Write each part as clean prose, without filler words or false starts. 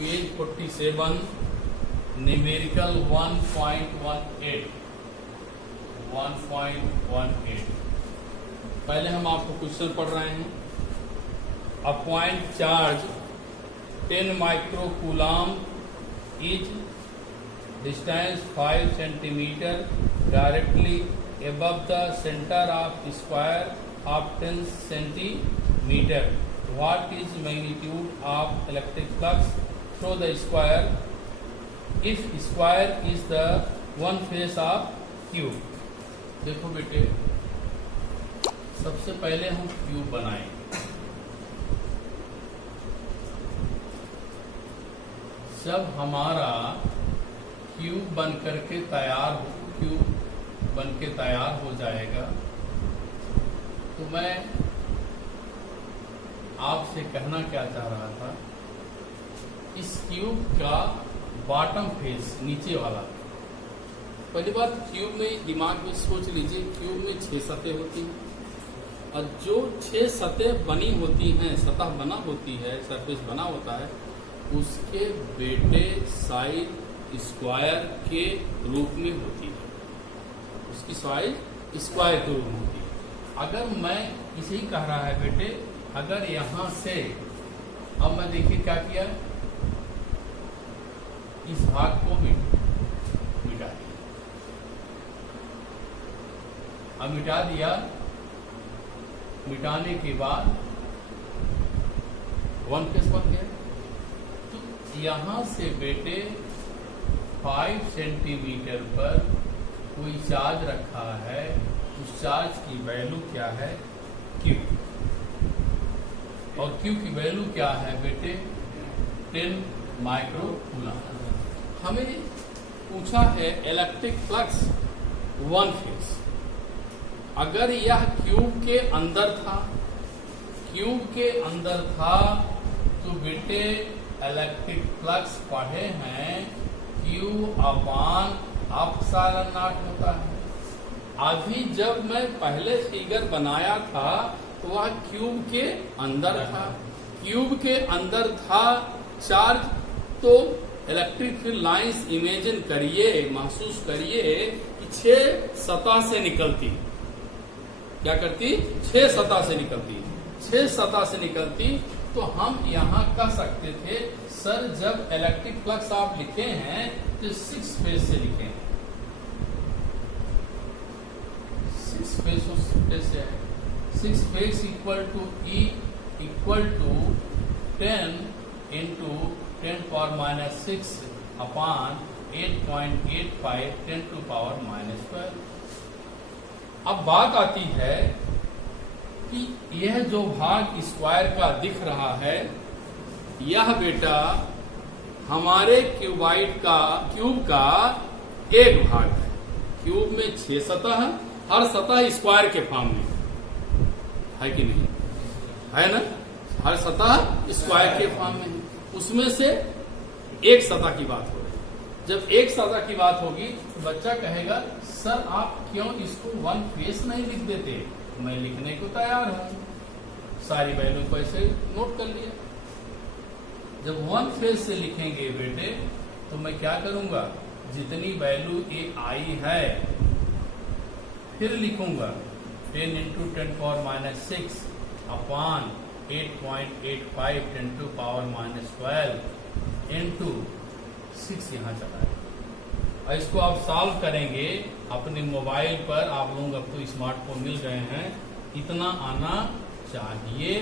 Page 47 numerical 1.18 पहले हम आपको क्वेश्चन पढ़ रहे हैं। A point charge 10 microcoulomb is distance 5 centimetre directly above the center of square of 10 centimeter. What is magnitude of electric flux through the square if square is the one face of cube? देखो बेटे, सबसे पहले हम cube बनाएंगे। जब हमारा cube बन करके तैयार हो जाएगा तो मैं आपसे कहना क्या चाह रहा था, इस क्यूब का बॉटम फेस नीचे वाला, पहली बात क्यूब में दिमाग में सोच लीजिए, क्यूब में 6 सतह होती हैं और जो 6 सतह बनी होती हैं, सतह बना होती है, सरफेस बना होता है, उसके बेटे साइड स्क्वायर के रूप में होती है, उसकी साइज स्क्वायर के रूप में होती है। अगर मैं इसे ही कह रहा है बेटे, अगर यहां से, अब मैं देखिए क्या किया, इस भाग को मिटा दिया। अब मिटा दिया, मिटाने के बाद वन फेस बन गया। तो यहां से बेटे 5 सेंटीमीटर पर कोई चार्ज रखा है, उस चार्ज की वैल्यू क्या है, क्यू, और क्यू की वैल्यू क्या है बेटे, 10 माइक्रोकूलम। हमें पूछा है इलेक्ट्रिक फ्लक्स वन फेस। अगर यह क्यूब के अंदर था तो बेटे इलेक्ट्रिक फ्लक्स पढ़े हैं क्यू अपान एप्सिलॉन नॉट होता है। अभी जब मैं पहले फिगर बनाया था तो वह क्यूब के अंदर था चार्ज। तो इलेक्ट्रिक फील्ड लाइंस इमेजिन करिए, महसूस करिए कि 6 सतह से निकलती, क्या करती, 6 सतह से निकलती। तो हम यहाँ कह सकते थे, सर जब इलेक्ट्रिक फ्लक्स आप लिखे हैं तो 6 फेज से लिखे हैं, 6 फेज से है। 6 phase equal to E equal to 10 into 10⁻⁻6 upon 8.85 10⁻⁻12। अब बात आती है कि यह जो भाग स्क्वायर का दिख रहा है, यह बेटा हमारे क्यूब का एक भाग है। क्यूब में 6 सतह, हर सतह स्क्वायर के फॉर्म में है कि नहीं, है ना, हर सतह स्क्वायर के फॉर्म में है। उसमें से एक सतह की बात हो रही है। जब एक सतह की बात होगी तो बच्चा कहेगा, सर आप क्यों इसको वन फेस नहीं लिख देते? मैं लिखने को तैयार हूं, सारी वैल्यू को ऐसे नोट कर लिया। जब वन फेज से लिखेंगे बेटे तो मैं क्या करूंगा, जितनी वैल्यू ये आई है फिर लिखूंगा 10 इंटू 10⁻⁻6 अपॉन 8.85 10⁻⁻12 इंटू 6 यहाँ चला है। और इसको आप सॉल्व करेंगे अपने मोबाइल पर, आप लोग अब तो स्मार्टफोन मिल गए हैं, इतना आना चाहिए।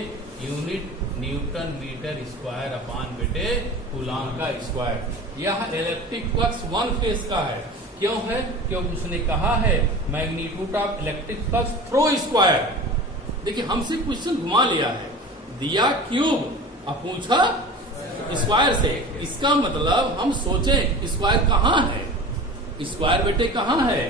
Unit newton metre square upon बेटे कूलम का स्क्वायर। यह इलेक्ट्रिक फ्लक्स वन फेज का है। क्यों है? क्योंकि उसने कहा है magnitude of electric flux through square. देखिए हमसे क्वेश्चन घुमा लिया है, दिया क्यूब, अब पूछा स्क्वायर से। इसका मतलब हम सोचे स्क्वायर कहाँ है, स्क्वायर बेटे कहाँ है,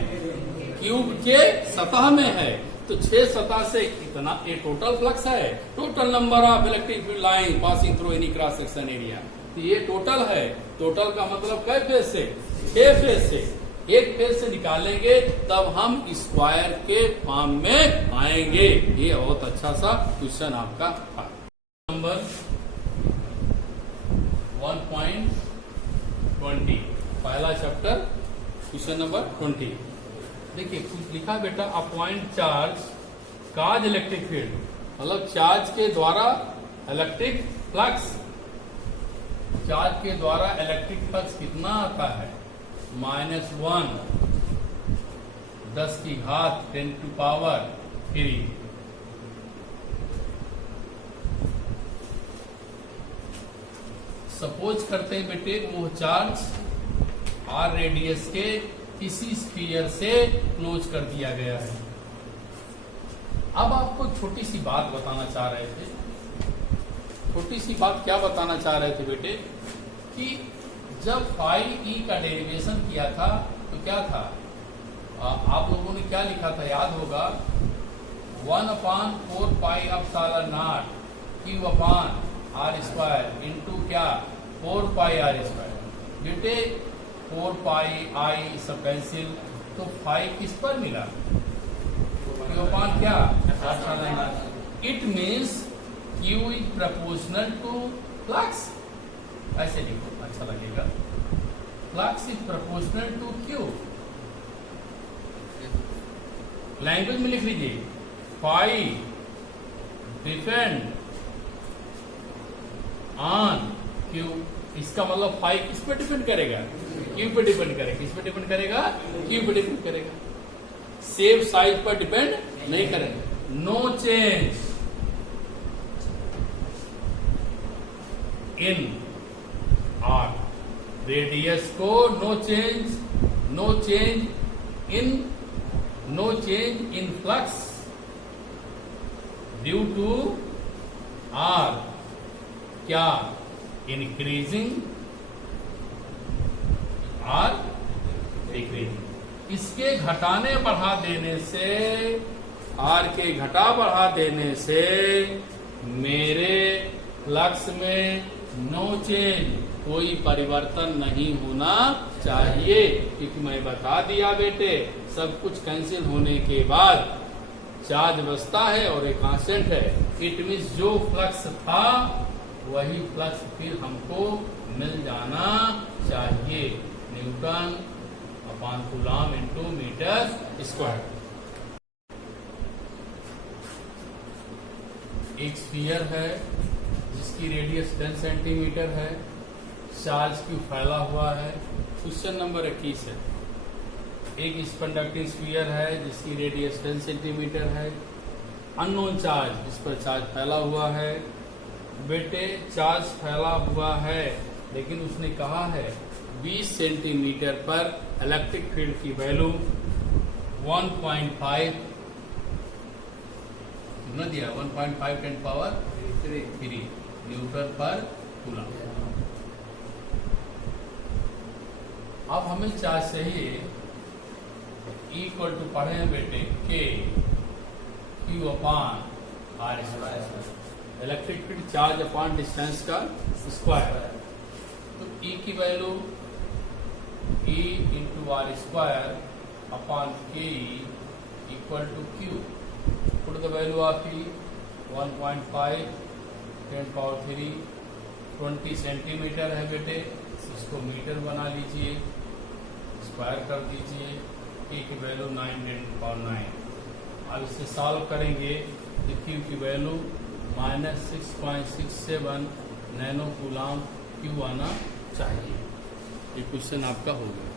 क्यूब के सतह में है। तो 6 सतह से कितना, ये टोटल फ्लक्स है, total number of electric field line passing through any cross section area. तो ये टोटल है, टोटल का मतलब कै फेज से, 6 फेज से। एक फेज से निकालेंगे तब हम स्क्वायर के फॉर्म में आएंगे। ये बहुत अच्छा सा क्वेश्चन आपका था। नंबर 1.18 20। पहला चैप्टर क्वेश्चन नंबर 20। देखिए कुछ लिखा बेटा, a point charge cause electric field, मतलब चार्ज के द्वारा इलेक्ट्रिक फ्लक्स, चार्ज के द्वारा इलेक्ट्रिक फ्लक्स कितना आता है? -1 10 की घात 10⁻³ सपोज करते हैं बेटे वो चार्ज r रेडियस के किसी स्फीयर से क्लोज कर दिया गया है। अब आपको छोटी सी बात बताना चाह रहे थे। छोटी सी बात क्या बताना चाह रहे थे बेटे कि जब फाई ई का डेरिवेशन किया था तो क्या था? आप लोगों ने क्या लिखा था याद होगा? 1/4πε0 Q/r² इंटू क्या? 4πr²। बेटे 4πi सब कैंसिल, तो फाई किस पर मिला? Q/ क्या? It means Q is proportional to flux. ऐसे लिखो, अच्छा लगेगा। Flux is proportional to Q। Language में लिख लीजिए, फाई डिपेंड ऑन Q। इसका मतलब फाई किस पे डिपेंड करेगा? Q पे डिपेंड करेगा। किस पे डिपेंड करेगा? Q पे डिपेंड करेगा। सेम साइज पर डिपेंड नहीं करेगा। No change in R radius को no change in flux due to R क्या? Increasing R decreasing. इसके घटाने बढ़ा देने से, आर के घटा बढ़ा देने से मेरे फ्लक्स में नो चेंज, कोई परिवर्तन नहीं होना चाहिए, क्योंकि मैं बता दिया बेटे सब कुछ कैंसिल होने के बाद चार्ज बचता है और एक कांस्टेंट है। इट मीन्स जो फ्लक्स था वही फ्लक्स फिर हमको मिल जाना चाहिए। Newton upon coulomb into metre square. एक स्फीयर है जिसकी रेडियस 10 सेंटीमीटर है, चार्ज क्यू फैला हुआ है। क्वेश्चन नंबर 21 है। एक इस कंडक्टिंग स्फीयर है जिसकी रेडियस 10 सेंटीमीटर है, अननोन चार्ज, इस पर चार्ज फैला हुआ है। बेटे चार्ज फैला हुआ है लेकिन उसने कहा है 20 सेंटीमीटर पर इलेक्ट्रिक फील्ड की वैल्यू 1.5 कितना दिया? 1.5 10⁻³ न्यूटन पर कूलम। अब हमें चार्ज चाहिए इक्वल टू पढ़े हैं बेटे K Q/r²। Electric field charge upon distance का स्क्वायर। तो E की value E into r² upon K equal to Q। Put the value of E 1.5 10⁻³ 20 centimetre है बेटे, इसको मीटर बना लीजिए, स्क्वायर कर दीजिए। E की वैल्यू 9 10⁻9। अब इसे सॉल्व करेंगे तो Q की वैल्यू -6.67 नैनो कूलम Q आना चाहिए। ये क्वेश्चन आपका हो गया।